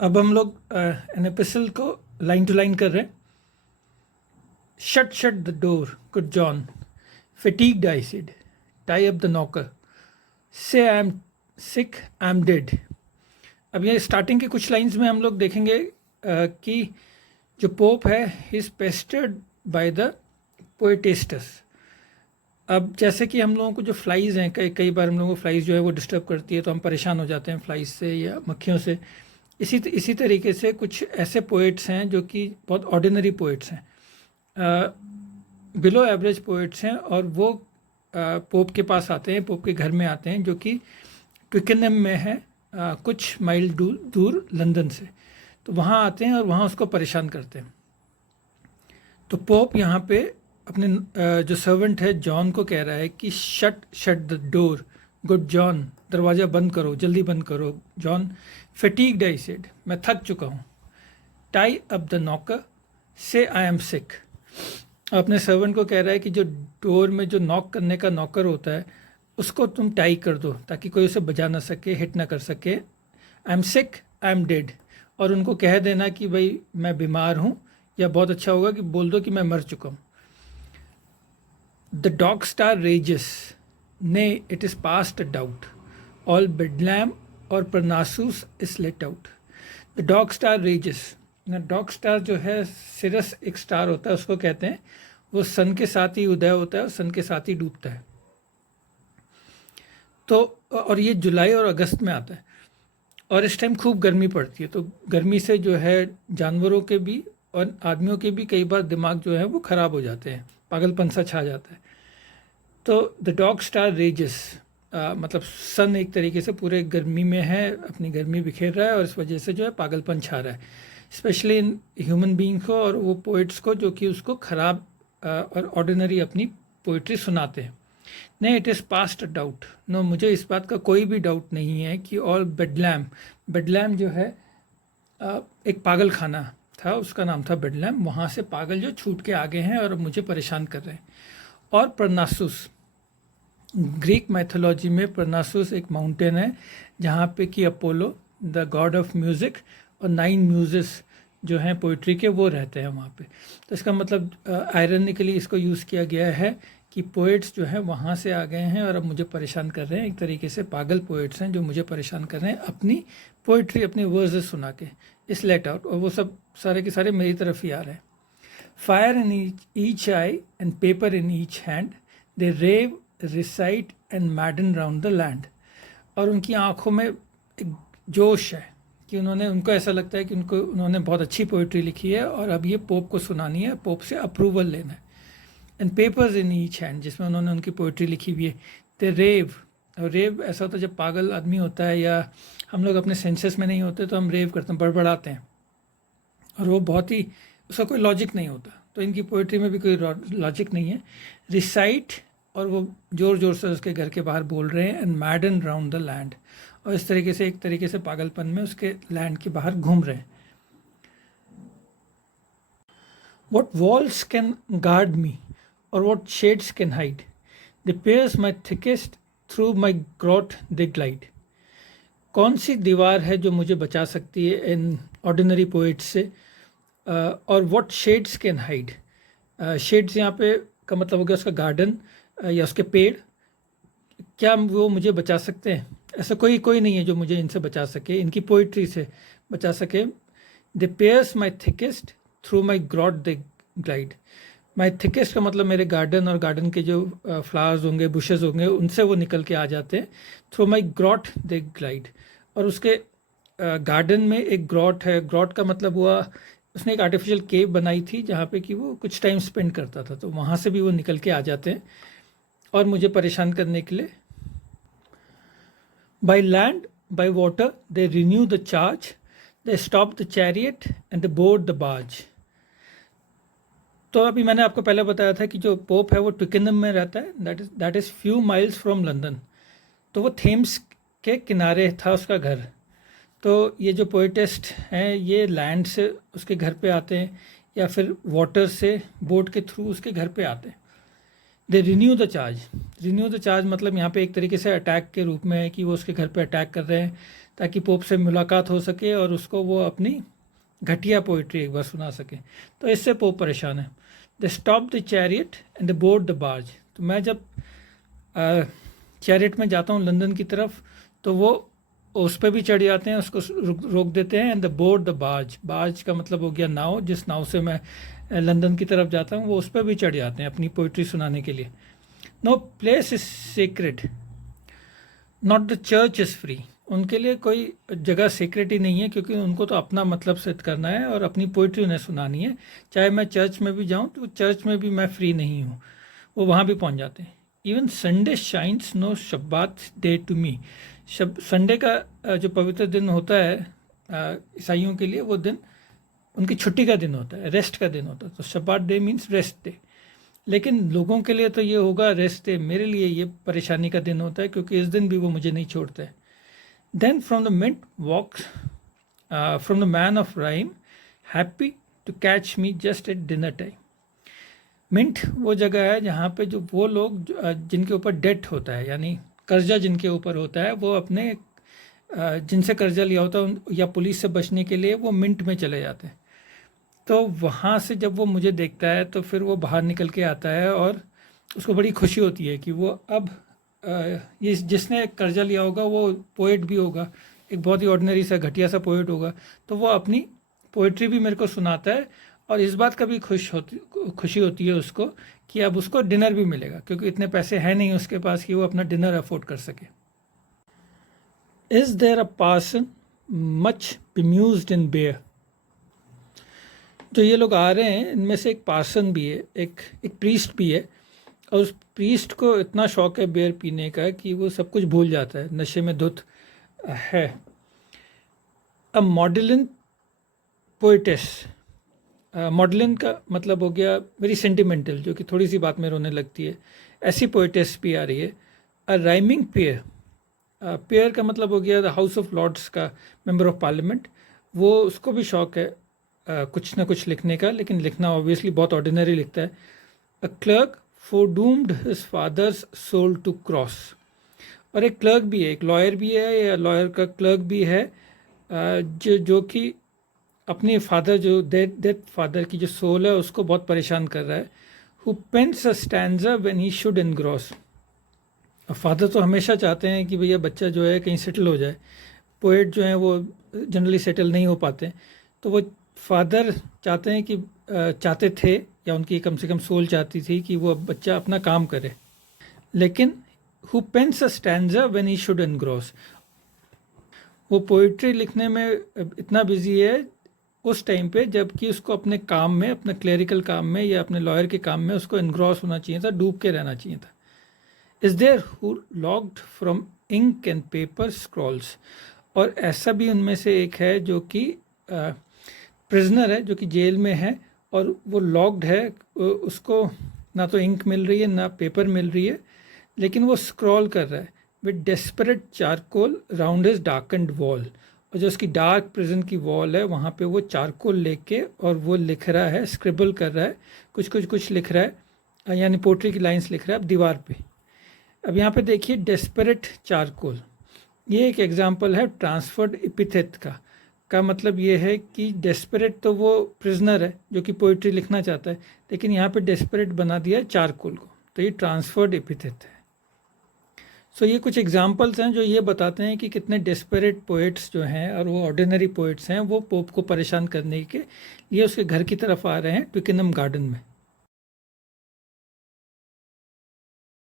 अब हम लोग एन एपिसल को लाइन टू लाइन कर रहे हैं. Shut shut the door, good John. Fatigued, I said. Tie up the knocker. Say I am sick, I am dead. अब ये स्टार्टिंग के कुछ लाइंस में हम लोग देखेंगे कि जो पोप है he is pestered by the poetasters. अब जैसे कि हम लोगों को जो फ्लाइज हैं, कई कई बार हम लोगों को फ्लाइज जो है वो डिस्टर्ब करती है, तो हम परेशान हो जाते हैं फ्लाइज से या मक्खियों से. इसी तरीके से कुछ ऐसे पोइट्स हैं जो कि बहुत ऑर्डिनरी पोइट्स हैं, बिलो एवरेज पोइट्स हैं, और वो पोप के पास आते हैं, पोप के घर में आते हैं जो कि ट्विकेनम में है, कुछ माइल दूर लंदन से. तो वहाँ आते हैं और वहाँ उसको परेशान करते हैं. तो पोप यहाँ पे अपने जो सर्वेंट है जॉन को कह रहा है कि shut shut the door, good John. दरवाज़ा बंद करो, जल्दी बंद करो जॉन. फटीग्ड, आई सेड, मैं थक चुका हूँ. टाई अप द नॉकर, से आई एम सिक. अपने सर्वेंट को कह रहा है कि जो डोर में जो नॉक करने का नॉकर होता है उसको तुम टाई कर दो ताकि कोई उसे बजा ना सके, हिट ना कर सके. I am sick, I am dead. और उनको कह देना कि भाई मैं बीमार हूँ, या बहुत अच्छा होगा कि बोल दो कि मैं मर चुका हूँ. The dog star rages, nay it is past a doubt. All Bedlam or Parnassus is let out. The dog star rages. Dog star जो है सिरस एक स्टार होता है, उसको कहते हैं. वो सन के साथ ही उदय होता है और सन के साथ ही डूबता है. तो और ये जुलाई और अगस्त में आता है, और इस टाइम खूब गर्मी पड़ती है. तो गर्मी से जो है जानवरों के भी और आदमियों के भी कई बार दिमाग जो है वो ख़राब हो जाते हैं, पागलपन सा छा जाता है. तो द डॉग स्टार रेजेस, मतलब सन एक तरीके से पूरे गर्मी में है, अपनी गर्मी बिखेर रहा है, और इस वजह से जो है पागलपन छा रहा है, स्पेशली इन ह्यूमन बीइंग को और वो पोइट्स को जो कि उसको ख़राब और ऑर्डिनरी अपनी पोइट्री सुनाते हैं. नहीं, it is past a doubt. No, मुझे इस बात का कोई भी डाउट नहीं है कि ऑल बेडलैम. बेडलैम जो है एक पागल खाना था, उसका नाम था बेडलैम. वहाँ से पागल जो छूट के आगे हैं और अब मुझे परेशान कर रहे हैं. और परनासुस, ग्रीक मैथोलॉजी में परनासुस एक माउंटेन है जहाँ पे कि Apollo the God of music और 9 म्यूजेस जो हैं पोइट्री के वो रहते हैं वहाँ पे. तो इसका मतलब आयरनिकली इसको यूज़ किया गया है कि पोइट्स जो हैं वहाँ से आ गए हैं और अब मुझे परेशान कर रहे हैं. एक तरीके से पागल पोइट्स हैं जो मुझे परेशान कर रहे हैं अपनी पोइट्री, अपने वर्सेस सुना के. इस लेट आउट, और वो सब सारे के सारे मेरी तरफ ही आ रहे हैं. Fire in each eye and paper in each hand, they rave, recite and madden round the land. और उनकी आंखों में एक जोश है कि उनको ऐसा लगता है कि उन्होंने बहुत अच्छी पोइट्री लिखी है और अब ये पोप को सुनानी है, पोप से अप्रूवल लेना है. And papers in each hand, जिसमें उन्होंने उनकी पोइट्री लिखी हुई है. दे रेव. और रेव ऐसा होता है जब पागल आदमी होता है या हम लोग अपने सेंसेस में नहीं होते तो हम रेव करते हैं, बड़बड़ाते हैं, और वो बहुत ही, उसका कोई लॉजिक नहीं होता. तो इनकी पोइट्री में भी कोई लॉजिक नहीं है. रिसाइट, और वो ज़ोर ज़ोर से उसके घर के बाहर बोल रहे हैं. And madden round the land, और इस तरीके से एक तरीके से पागलपन में उसके लैंड के बाहर घूम रहे हैं. What walls can guard me or what shades can hide, they pierce my thickets through my grot they glide. कौन सी दीवार है जो मुझे बचा सकती है इन ऑर्डिनरी पोइट्स से, और what shades can hide. Shades यहाँ पे का मतलब हो गया उसका गार्डन या उसके पेड़. क्या वो मुझे बचा सकते हैं? ऐसा कोई नहीं है जो मुझे इनसे बचा सके, इनकी पोइट्री से बचा सके. They pierce my thickets through my grot they glide. My thickets का मतलब मेरे गार्डन, और गार्डन के जो फ्लावर्स होंगे, बुशेस होंगे, उनसे वो निकल के आ जाते हैं. Through my grot they glide. और उसके गार्डन में एक ग्रॉट है. ग्रॉट का मतलब हुआ उसने एक आर्टिफिशियल केव बनाई थी जहाँ पे कि वो कुछ टाइम स्पेंड करता था, तो वहाँ से भी वो निकल के आ जाते हैं और मुझे परेशान करने के लिए. By land by water they renew the charge, they stop the chariot and they board the barge. तो अभी मैंने आपको पहले बताया था कि जो पोप है वो ट्विकेनम में रहता है, that is few miles from London. तो वो थेम्स के किनारे था उसका घर. तो ये जो पोइटिस्ट हैं ये लैंड से उसके घर पे आते हैं या फिर वाटर से बोट के थ्रू उसके घर पे आते हैं. दे रिन्यू द चार्ज मतलब यहाँ पे एक तरीके से अटैक के रूप में है कि वो उसके घर पे अटैक कर रहे हैं ताकि पोप से मुलाकात हो सके और उसको वो अपनी घटिया पोइट्री एक बार सुना सके। तो इससे पोप परेशान है। They stop the chariot and they board the barge. तो मैं जब चैरियट में जाता हूँ लंदन की तरफ तो वो उस पर भी चढ़ जाते हैं, उसको रोक देते हैं। And the board the barge का मतलब हो गया नाव, जिस नाव से मैं लंदन की तरफ जाता हूँ वो उस पर भी चढ़ जाते हैं अपनी पोइट्री सुनाने के लिए। No place is sacred, not the church is free. उनके लिए कोई जगह सीक्रेट ही नहीं है, क्योंकि उनको तो अपना मतलब सिद्ध करना है और अपनी पोइट्री उन्हें सुनानी है। चाहे मैं चर्च में भी जाऊं तो चर्च में भी मैं फ्री नहीं हूं, वो वहां भी पहुंच जाते हैं। Even Sunday shines no Sabbath day to me. Sunday का जो पवित्र दिन होता है ईसाइयों के लिए, वो दिन उनकी छुट्टी का दिन होता है, रेस्ट का दिन होता है। तो शब्बात डे मीन्स रेस्ट डे। लेकिन लोगों के लिए तो ये होगा रेस्ट डे, मेरे लिए ये परेशानी का दिन होता है, क्योंकि इस दिन भी वो मुझे नहीं छोड़ते। Then from the mint walks from the man of rhyme happy to catch me just at dinner time. Mint वो जगह है जहाँ पे जो वो लोग जिनके ऊपर डेट होता है, यानी कर्जा जिनके ऊपर होता है, वो अपने जिनसे कर्जा लिया होता है या पुलिस से बचने के लिए वो मिंट में चले जाते हैं। तो वहाँ से जब वो मुझे देखता है तो फिर वो बाहर निकल के आता है और उसको बड़ी खुशी होती है कि वो अब ये जिसने कर्जा लिया होगा वो पोएट भी होगा, एक बहुत ही ऑर्डिनरी सा घटिया सा पोएट होगा, तो वो अपनी पोइट्री भी मेरे को सुनाता है। और इस बात का भी खुशी होती है उसको कि अब उसको डिनर भी मिलेगा, क्योंकि इतने पैसे हैं नहीं उसके पास कि वो अपना डिनर अफोर्ड कर सके। Is there a parson much bemused in beer. जो ये लोग आ रहे हैं इनमें से एक पार्सन भी है, एक प्रीस्ट भी है, और उस प्रीस्ट को इतना शौक है बियर पीने का कि वो सब कुछ भूल जाता है, नशे में धुत है। अ मॉडलिन पोइटेस, मॉडलिन का मतलब हो गया वेरी सेंटिमेंटल, जो कि थोड़ी सी बात में रोने लगती है, ऐसी पोइटेस भी आ रही है। अ राइमिंग पेयर, पेयर का मतलब हो गया द हाउस ऑफ लॉर्ड्स का मेंबर ऑफ पार्लियामेंट, वो उसको भी शौक है कुछ ना कुछ लिखने का, लेकिन लिखना ऑब्वियसली बहुत ऑर्डिनरी लिखता है। A clerk foredoomed his father's soul to cross. और एक क्लर्क भी है, एक लॉयर भी है, या लॉयर का क्लर्क भी है, जो कि अपने फादर, जो डेथ फादर की जो सोल है उसको बहुत परेशान कर रहा है। Who pens a stanza when he should engross. Father तो हमेशा चाहते हैं कि भैया बच्चा जो है कहीं सेटल हो जाए, पोएट जो हैं वो जनरली सेटल नहीं हो पाते, तो वो फादर चाहते हैं कि चाहते थे, या उनकी कम से कम सोल चाहती थी कि वो बच्चा अपना काम करे। लेकिन who pens a stanza when he should engross, वो पोइट्री लिखने में इतना बिजी है उस टाइम पे जबकि उसको अपने काम में, अपने क्लरिकल काम में या अपने लॉयर के काम में उसको एनग्रॉस होना चाहिए था, डूब के रहना चाहिए था। Is there who locked from ink and paper scrolls. और ऐसा भी उनमें से एक है जो कि प्रिजनर है, जो कि जेल में है और वो लॉक्ड है, उसको ना तो इंक मिल रही है ना पेपर मिल रही है, लेकिन वो स्क्रॉल कर रहा है with desperate charcoal round his darkened wall. और जो उसकी डार्क प्रिजन की वॉल है वहाँ पे वो चारकोल लेके और वो लिख रहा है, स्क्रिबल कर रहा है, कुछ लिख रहा है, यानी पोट्री की लाइंस लिख रहा है अब दीवार पे। अब यहाँ पे देखिए डेस्परेट चारकोल, ये एक एग्जांपल है ट्रांसफर्ड एपिथेट का मतलब ये है कि डेस्परेट तो वो प्रिजनर है जो कि पोइट्री लिखना चाहता है, लेकिन यहाँ पे डेस्परेट बना दिया है चारकोल को, तो ये ट्रांसफर्ड एपिथेट है। सो ये कुछ एग्जांपल्स हैं जो ये बताते हैं कि कितने डेस्परेट पोइट्स जो हैं और वो ऑर्डिनरी पोइट्स हैं, वो पोप को परेशान करने के लिए उसके घर की तरफ आ रहे हैं ट्विकेनम गार्डन में।